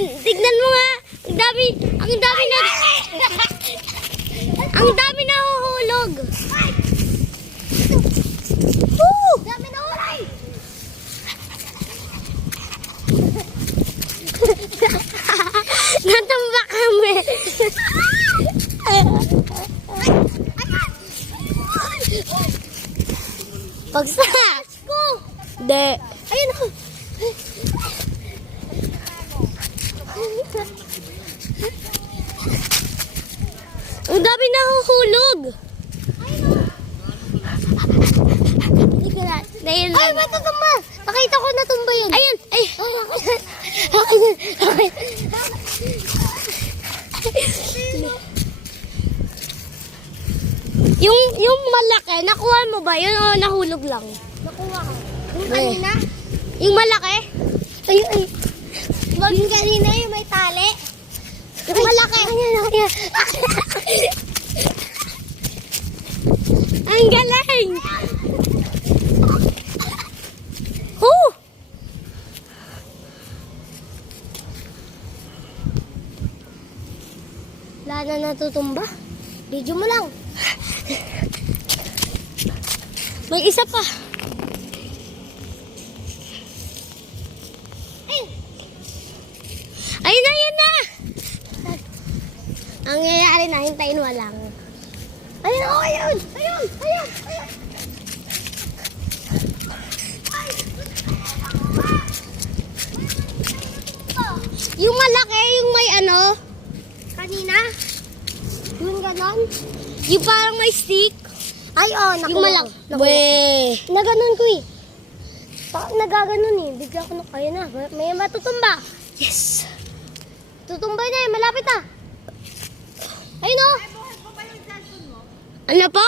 Tignan mo nga. Ang dami na. Ang dami na huhulog. Woo! Dami na ulay. Natumba kami. Pagsak ko. Hindi. Ayun ako. Ang dami na huhulog. Ayun. Ay, matutumba. Nakita ko natumba yun. Ayun. Ay. Yung malaki, nakuha mo ba yun o nahulog lang? Nakuha ko. Yung kanina? Yung malaki? Ay. Yung kanina yung may tali? Yung malaki? Ayan. Ang galing! Wala na natutumba. Video mo lang. May isa pa. Ayun na. Ang nangyayari na, hintayin mo lang. Ayun. Yung malaki, yung may ano, kanina, yung ganon, yung parang may stick. Ay, naku. Yung malaki. Naganon ko eh. Nagaganon eh. Bigla ko ayun na, may matutumba. Yes. Tutumba na eh, malapit ah. Ayun oh. Ano po?